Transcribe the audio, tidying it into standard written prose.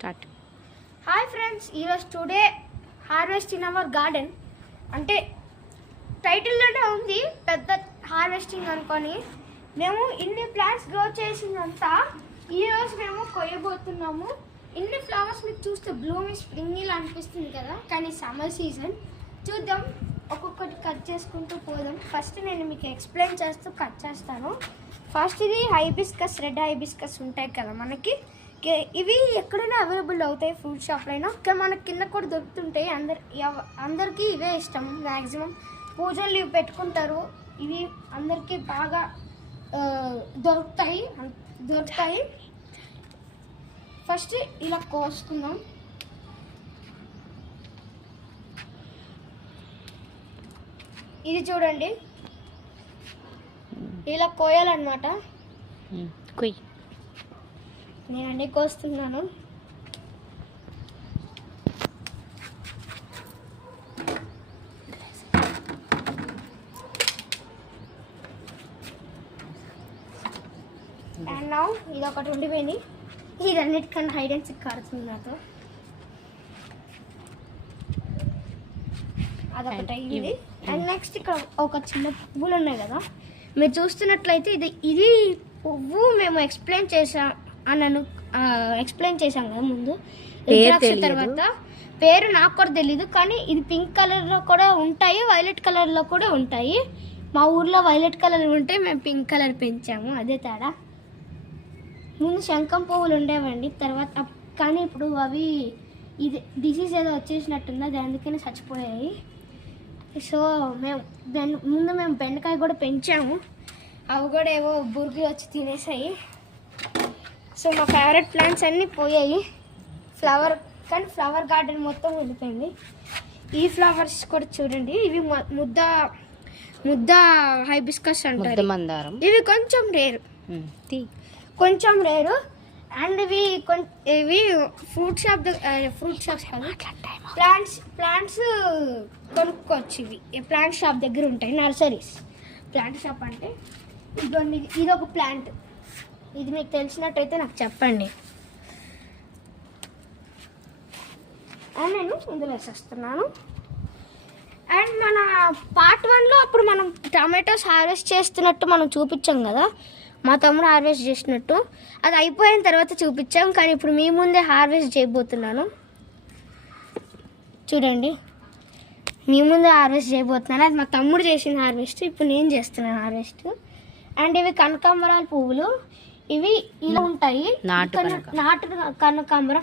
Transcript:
Start. Hi friends, ఈరోజు today harvest in our garden అంటే టైటిల్లోనే ఉంది పెద్ద హార్వెస్టింగ్ అనుకొని. మేము ఇన్ని ప్లాంట్స్ గ్రో చేసిందంతా ఈరోజు మేము కొయ్యబోతున్నాము. ఇన్ని ఫ్లవర్స్ మీకు చూస్తే బ్లూమి స్ప్రింగ్ అనిపిస్తుంది కదా, కానీ సమ్మర్ సీజన్. చూద్దాం, ఒక్కొక్కటి కట్ చేసుకుంటూ పోదాం. ఫస్ట్ నేను మీకు ఎక్స్ప్లెయిన్ చేస్తూ కట్ చేస్తాను. ఫస్ట్ ఇది హైబిస్కస్, రెడ్ హైబిస్కస్ ఉంటాయి కదా మనకి, ఇవి ఎక్కడైనా అవైలబుల్ అవుతాయి ఫ్రూట్ షాప్లో అయినా, మనకి కింద కూడా దొరుకుతుంటాయి. అందరికీ ఇవే ఇష్టం. మ్యాక్సిమం పూజలు ఇవి పెట్టుకుంటారు. ఇవి అందరికీ బాగా దొరుకుతాయి. ఫస్ట్ ఇలా కోసుకుందాం. ఇది చూడండి, ఇలా కోయాలన్నమాట. కొయ్. నేను అన్నీ కోస్తున్నాను. అండ్ నౌ ఇది ఒకటి ఉండిపోయింది. ఇది అన్నిటికన్నా హైడ్ అండ్ సిక్ ఆడుతుంది నాతో. అదొకటి అయింది. అండ్ నెక్స్ట్ ఇక్కడ ఒక చిన్న పువ్వులు ఉన్నాయి కదా, మీరు చూస్తున్నట్లయితే ఇది పువ్వు మేము ఎక్స్ప్లెయిన్ చేసాం కదా ముందు. తర్వాత పేరు నాకు కూడా తెలీదు, కానీ ఇది పింక్ కలర్లో కూడా ఉంటాయి, వైలెట్ కలర్లో కూడా ఉంటాయి. మా ఊర్లో వైలెట్ కలర్ ఉంటే మేము పింక్ కలర్ పెంచాము, అదే తేడా. ముందు శంఖం పువ్వులు ఉండేవండి, తర్వాత కానీ ఇప్పుడు అవి డిసీజ్ ఏదో వచ్చేసినట్టుంది, అది అందుకని చచ్చిపోయాయి. సో ముందు మేము బెండకాయ కూడా పెంచాము, అవి కూడా ఏవో బుర్గి వచ్చి తినేసాయి. సో మా ఫేవరెట్ ప్లాంట్స్ అన్నీ పోయాయి. ఫ్లవర్ గార్డెన్ మొత్తం ఉండిపోయింది. ఈ ఫ్లవర్స్ కూడా చూడండి, ఇవి ముద్ద హైబిస్కస్ అంటారు. ఇవి కొంచెం రేరు అండ్ ఇవి ఫ్రూట్ షాప్స్ ప్లాంట్స్ కొనుక్కోవచ్చు. ఇవి ప్లాంట్ షాప్ దగ్గర ఉంటాయి, నర్సరీస్. ప్లాంట్ షాప్ అంటే ఇది ఒక ప్లాంట్. ఇది మీకు తెలిసినట్టయితే నాకు చెప్పండి. అండ్ నేను ఇందులో వేసేస్తున్నాను. అండ్ మన పార్ట్ 1లో అప్పుడు మనం టమాటోస్ హార్వెస్ట్ చేస్తున్నట్టు మనం చూపించాం కదా, మా తమ్ముడు హార్వెస్ట్ చేసినట్టు. అది అయిపోయిన తర్వాత చూపించాం, కానీ ఇప్పుడు మీ ముందే హార్వెస్ట్ చేయబోతున్నాను. చూడండి, మీ ముందే హార్వెస్ట్ చేయబోతున్నాను. అది మా తమ్ముడు చేసిన హార్వెస్ట్, ఇప్పుడు నేను చేస్తున్నాను హార్వెస్ట్. అండ్ ఇవి కనకాంబరాల పువ్వులు. ఇవి ఇలా ఉంటాయి, నాటు కనకాంబరం.